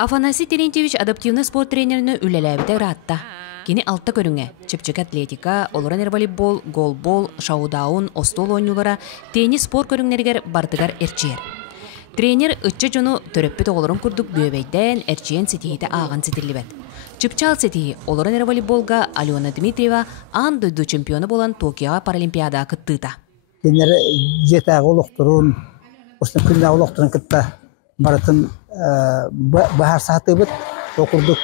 Афанасий Терентьевич адаптивный спорт тренерini үлеләбіті ратта. Кені алтта көріңе, чепчек атлетика, олоран волейбол, голбол, шаудаун, остол ойнулара, теннис спорт көріңнергер бардығар әрчер. Тренер үтчі жону төрөппіт оларын күрдік бөбейден әрчен сетейді ағын сетерлі бәд. Чыпчал сетейі олоран волейболға Алена Дмитриева ан дөйді чемпионы болан Токио Паралимпиада кыттыта. Тренер жетағы олықтырын, осыны күнне олықтырын кытта барытын bahar saatı bit okurduk.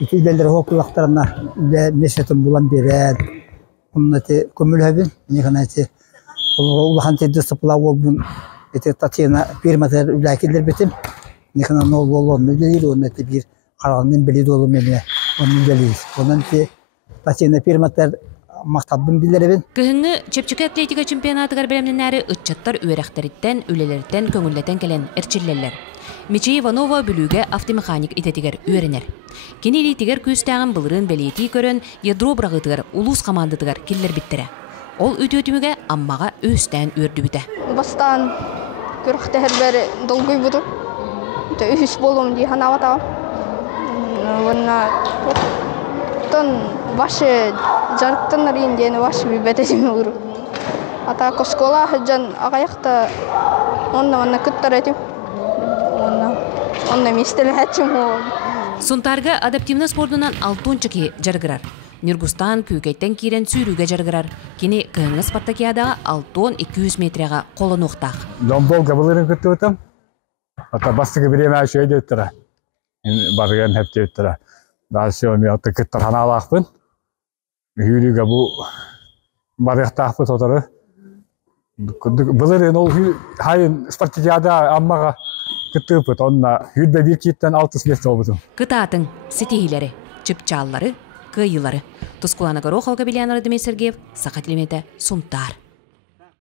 Ütülerleri okuyaklarına ve meşetim bulan birer. Onunla te kömülhebin. Ne kadar te Allah'ın te disipla olbun. Te Tatiana bir materyal ülkeler bitim. Ne kadar ne olur ne değil onunla te bir karanlığın belli dolu memle onun belli. Onun te Tatiana bir materyal maktabın bilerin. Kıhını çepçik atletika çempionatıgar bilimlenleri ıççatlar üyerekleritten, üyeleritten, köngülleten gelen erçillerler. Мичей Иванова бүлüge автомеханик итетигер үйренер. Кенели тигер күстәгән булырын белети көрөн, ядро брагытыгар улус командатыгар киллер биттере. Ол үтөтүмүгө аммага өстән үрдү бите. Бастан көрөхтәр бер долгой буду. Үс болом ди ханавата. Вона тон ваше жарктан ринген ваше бетесим уру. Ата коскола хаҗан агаяқта онна күттәретим. Онна мистер хәчим ол. Сунтарга адаптивный спортунан алтынчыки жаргырар. Нургустан күкәйттен кирен сүйрүгө жаргырар. Кини кыйны спартакиадага 6-200 метрга колон уктак. Домбол кабылырын күттүтөм. Ата бастыгы биреме шөйдө өттүрө. Барган хепте өттүрө. Дашо ми ата кыттар ханалакпын. Үйрүгө бу барыктакпы тотору. Былырын ол хайын спартакиада аммага Кытыпыт, онна хүдбе bir киттен 6 метр oldu. Кытатын сетихилери, чыпчаллары, кыйылары. Тускулана Горохова Кабелянова Дмитрий Сергеев, Сахатилимете, Сунтар.